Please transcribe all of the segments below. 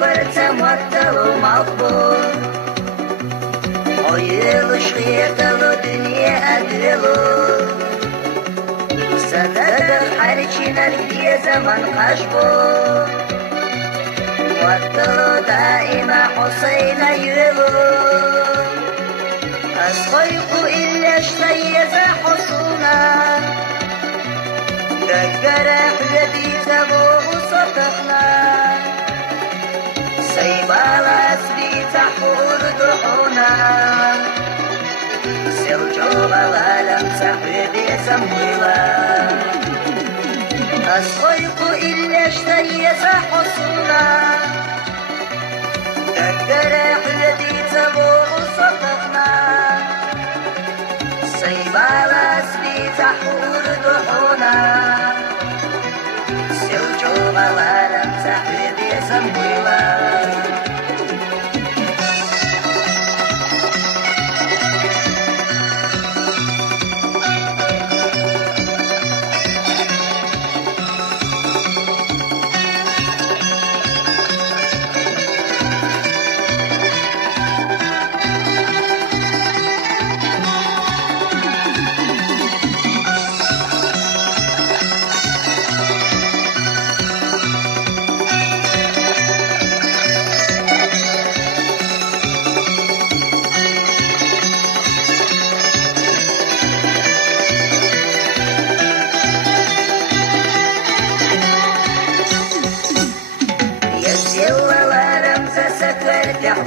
برتم وقتلو مقبول ويلو شخيتلو دنيا أدلو سندر حرشنا في زمن قشبو وقتلو دائما حسين يلو أصغيق إلا شتيز حصونا دقرح يدي تبوغ صدقنا سيبال أسبي تحور دحونا سلجوب العالم تحويبي سمويلا أصغيق إلا شتيز حصونا دقرح يدي تبوغ صدقنا سيبال أسبي تحور دحونا سلجوب العالم تحويبي سمويلا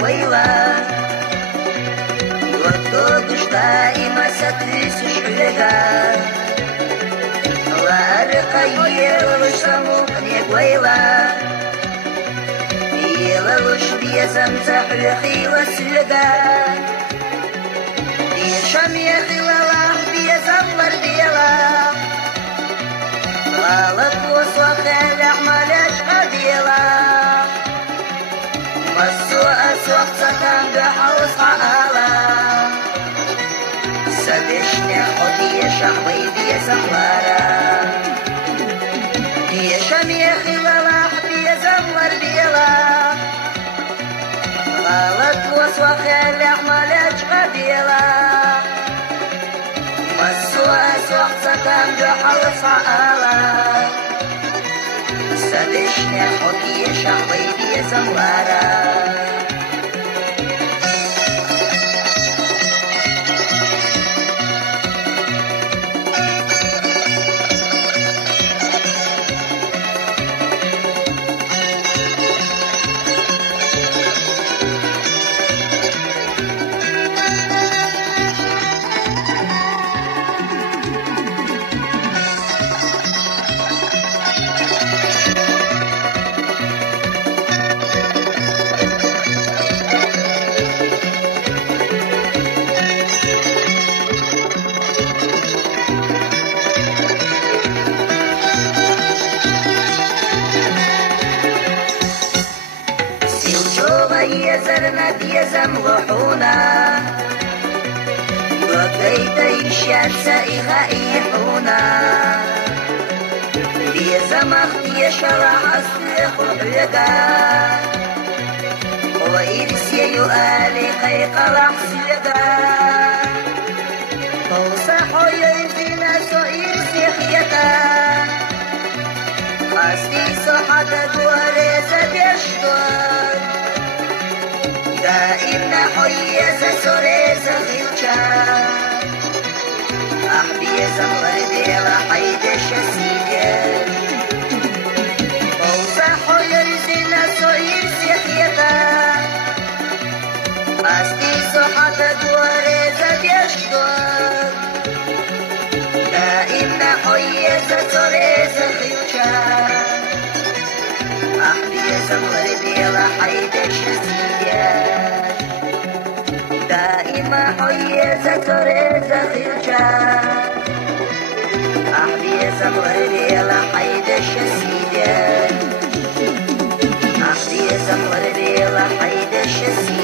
ويلا والطوبش دائما ستريس شحلقا وارقير وشموقني ويلا يلا وش بيزم تحرقي وسلقا يشم يخي ولاح بيزم ورديلا غالط وصوخ الأعمال قديلا أسوق سكان بحوص عقالا سبشني خطي شعبي بي زمارا بي شمي خلالا بي زمر بيلا غالط وصوخ الأعمال قديلا أسوق سكان بحوص عقالا سبشني خطي شعبي بي زمارا يزرنا بيزم روحونا وقيت الشمس إيحونا بيزم أختي شرح أصلح وحلقا وإرسي يؤالي قيقرح سلقا توصح يرزينا سو إرسي خيطا قصدي صحتك وليس بيشتر دائما حيزة سوريزة غيوشا أحبيزة مغردية حيد الشسيكة ووصح يرزينا سوير سيخيطا أصدي صحتك وريزة بيشتر دائما حيزة سوريزة غيوشا أحبيزة مغردية حيد الشسيكة دائما حيزة تريزة خيوشا أحبيزة مغردية لحيد الشسيدة أحبيزة مغردية لحيد الشسيدة